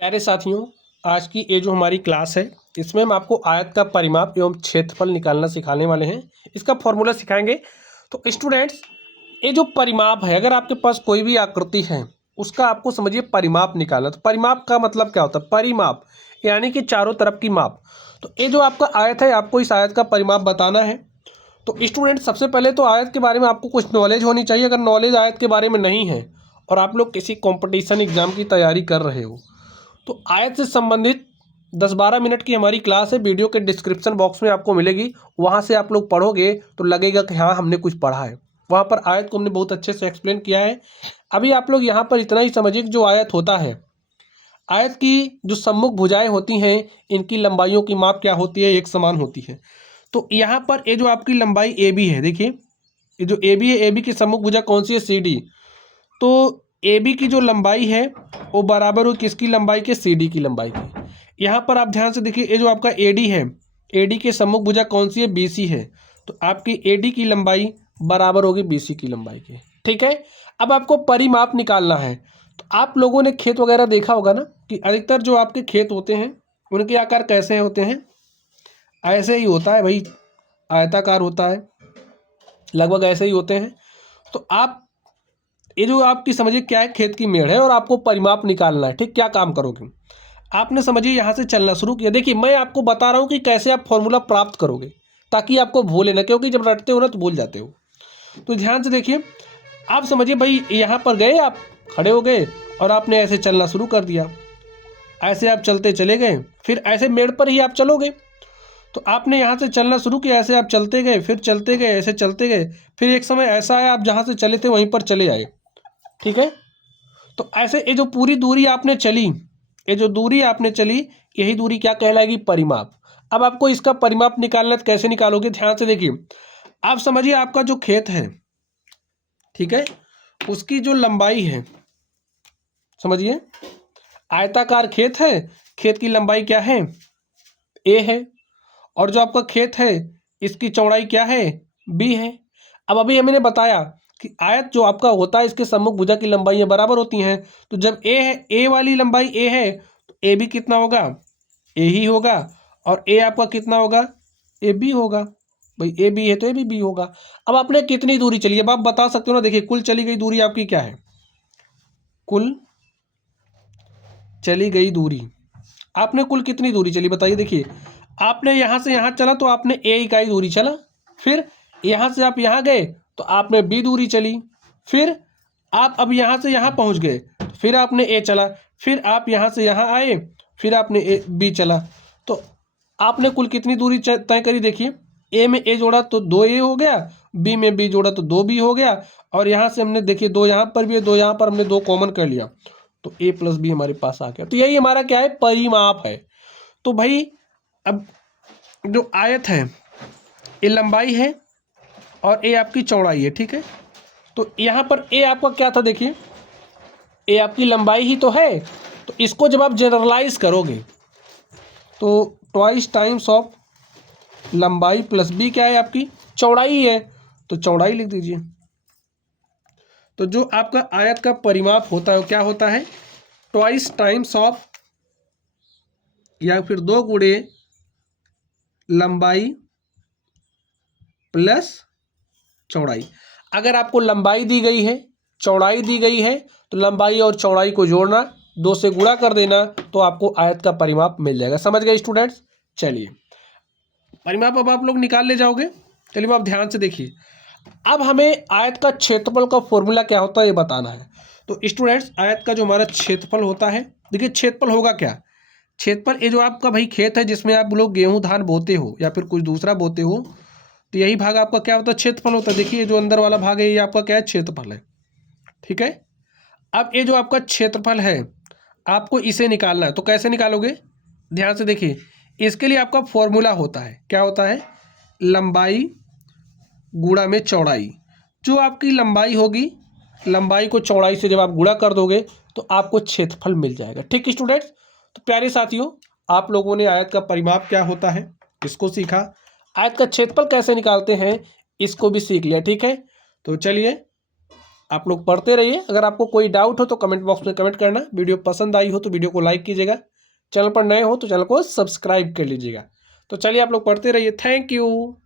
प्यारे साथियों, आज की ये जो हमारी क्लास है इसमें हम आपको आयत का परिमाप एवं क्षेत्रफल निकालना सिखाने वाले हैं। इसका फॉर्मूला सिखाएंगे। तो स्टूडेंट्स, ये जो परिमाप है, अगर आपके पास कोई भी आकृति है उसका आपको समझिए परिमाप निकालना। तो परिमाप का मतलब क्या होता है? परिमाप यानी कि चारों तरफ की माप। तो ये जो आपका आयत है, आपको इस आयत का परिमाप बताना है। तो स्टूडेंट, सबसे पहले तो आयत के बारे में आपको कुछ नॉलेज होनी चाहिए। अगर नॉलेज आयत के बारे में नहीं है और आप लोग किसी कंपटीशन एग्जाम की तैयारी कर रहे हो तो आयत से संबंधित 10-12 मिनट की हमारी क्लास है, वीडियो के डिस्क्रिप्शन बॉक्स में आपको मिलेगी। वहाँ से आप लोग पढ़ोगे तो लगेगा कि हाँ, हमने कुछ पढ़ा है। वहाँ पर आयत को हमने बहुत अच्छे से एक्सप्लेन किया है। अभी आप लोग यहाँ पर इतना ही समझिए कि जो आयत होता है, आयत की जो सम्मुख भुजाएं होती हैं, इनकी लंबाइयों की माप क्या होती है? एक समान होती है। तो यहाँ पर ये जो आपकी लंबाई ए बी है, देखिए ये जो ए बी है, ए बी की सम्मुख भुजा कौन सी है? C D. तो ए बी की जो लंबाई है वो बराबर हो किसकी लंबाई के? सी डी की लंबाई की। यहाँ पर आप ध्यान से देखिए, ये जो आपका ए डी है, ए डी के सम्मुख भुजा कौन सी है? बी सी है। तो आपकी ए डी की लंबाई बराबर होगी बी सी की लंबाई की। ठीक है। अब आपको परिमाप निकालना है। तो आप लोगों ने खेत वगैरह देखा होगा ना कि अधिकतर जो आपके खेत होते हैं उनके आकार कैसे होते हैं? ऐसे ही होता है भाई, आयताकार होता है, लगभग ऐसे ही होते हैं। तो आप ये जो आपकी समझिए क्या है, खेत की मेड़ है और आपको परिमाप निकालना है। ठीक, क्या काम करोगे? आपने समझिए यहाँ से चलना शुरू किया। देखिए, मैं आपको बता रहा हूँ कि कैसे आप फॉर्मूला प्राप्त करोगे ताकि आपको भूले ना, क्योंकि जब रटते हो ना तो भूल जाते हो। तो ध्यान से देखिए, आप समझिए भाई, यहाँ पर गए, आप खड़े हो गए और आपने ऐसे चलना शुरू कर दिया। ऐसे आप चलते चले गए, फिर ऐसे मेड़ पर ही आप चलोगे। तो आपने यहाँ से चलना शुरू किया, ऐसे आप चलते गए, फिर चलते गए, ऐसे चलते गए, फिर एक समय ऐसा है आप जहाँ से चले थे वहीं पर चले आए। ठीक है। तो ऐसे ये जो पूरी दूरी आपने चली, ये जो दूरी आपने चली, यही दूरी क्या कहलाएगी? परिमाप। अब आपको इसका परिमाप निकालना है तो कैसे निकालोगे? ध्यान से देखिए, आप समझिए आपका जो खेत है, ठीक है, उसकी जो लंबाई है, समझिए आयताकार खेत है, खेत की लंबाई क्या है? ए है। और जो आपका खेत है इसकी चौड़ाई क्या है? बी है। अब अभी मैंने बताया कि आयत जो आपका होता है इसके सम्मुख भुजा की लंबाइयाँ बराबर होती हैं। तो जब ए है, ए वाली लंबाई ए है, तो ए भी कितना होगा? ए ही होगा। और ए आपका कितना होगा? ए बी होगा। भाई ए बी है तो ए बी होगा। अब आपने कितनी दूरी चली? अब आप बता सकते हो ना। देखिए, कुल चली गई दूरी आपकी क्या है? कुल चली गई दूरी, आपने कुल कितनी दूरी चली बताइए। देखिए, आपने यहाँ से यहाँ चला तो आपने ए इकाई दूरी चला, फिर यहाँ से आप यहाँ गए तो आपने बी दूरी चली, फिर आप अब यहाँ से यहाँ पहुँच गए, फिर आपने ए चला, फिर आप यहाँ से यहाँ आए, फिर आपने ए बी चला। तो आपने कुल कितनी दूरी तय करी? देखिए, ए में ए जोड़ा तो 2 ए हो गया, बी में बी जोड़ा तो 2 बी हो गया, और यहाँ से हमने देखिए 2 यहाँ पर भी है, 2 यहाँ पर हमने 2 कॉमन कर लिया, तो ए प्लस बी हमारे पास आ गया। तो यही हमारा क्या है? परिमाप है। तो भाई, अब जो आयत है ये लंबाई है और ए आपकी चौड़ाई है। ठीक है। तो यहाँ पर ए आपका क्या था? देखिए, ए आपकी लंबाई ही तो है। तो इसको जब आप जनरलाइज करोगे तो ट्वाइस टाइम्स ऑफ लंबाई प्लस बी क्या है? आपकी चौड़ाई है। तो चौड़ाई लिख दीजिए। तो जो आपका आयत का परिमाप होता है वो क्या होता है? ट्वाइस टाइम्स ऑफ, या फिर 2 गुणे लंबाई प्लस चौड़ाई। अगर आपको लंबाई दी गई है, चौड़ाई दी गई है, तो लंबाई और चौड़ाई को जोड़ना, 2 से गुणा कर देना, तो आपको आयत का परिमाप मिल जाएगा। समझ गए स्टूडेंट्स? चलिए, परिमाप अब आप लोग निकाल ले जाओगे। चलिए, आप ध्यान से देखिए। अब हमें आयत का क्षेत्रफल का फॉर्मूला क्या होता है ये बताना है। तो स्टूडेंट्स, आयत का जो हमारा क्षेत्रफल होता है, देखिए क्षेत्रफल होगा क्या? क्षेत्रफल, ये जो आपका भाई खेत है जिसमें आप लोग गेहूं धान बोते हो या फिर कुछ दूसरा बोते हो, तो यही भाग आपका क्या होता है? क्षेत्रफल होता है। देखिए, जो अंदर वाला भाग है ये आपका क्या है? क्षेत्रफल है। ठीक है। अब ये जो आपका क्षेत्रफल है आपको इसे निकालना है। तो कैसे निकालोगे? ध्यान से देखिए, इसके लिए आपका फॉर्मूला होता है, क्या होता है? लंबाई गुणा में चौड़ाई। जो आपकी लंबाई होगी, लंबाई को चौड़ाई से जब आप गुणा कर दोगे तो आपको क्षेत्रफल मिल जाएगा। ठीक स्टूडेंट्स? तो प्यारे साथियों, आप लोगों ने आयत का परिमाप क्या होता है इसको सीखा, आयत का क्षेत्रफल कैसे निकालते हैं इसको भी सीख लिया। ठीक है। तो चलिए, आप लोग पढ़ते रहिए। अगर आपको कोई डाउट हो तो कमेंट बॉक्स में कमेंट करना। वीडियो पसंद आई हो तो वीडियो को लाइक कीजिएगा। चैनल पर नए हो तो चैनल को सब्सक्राइब कर लीजिएगा। तो चलिए आप लोग पढ़ते रहिए। Thank you.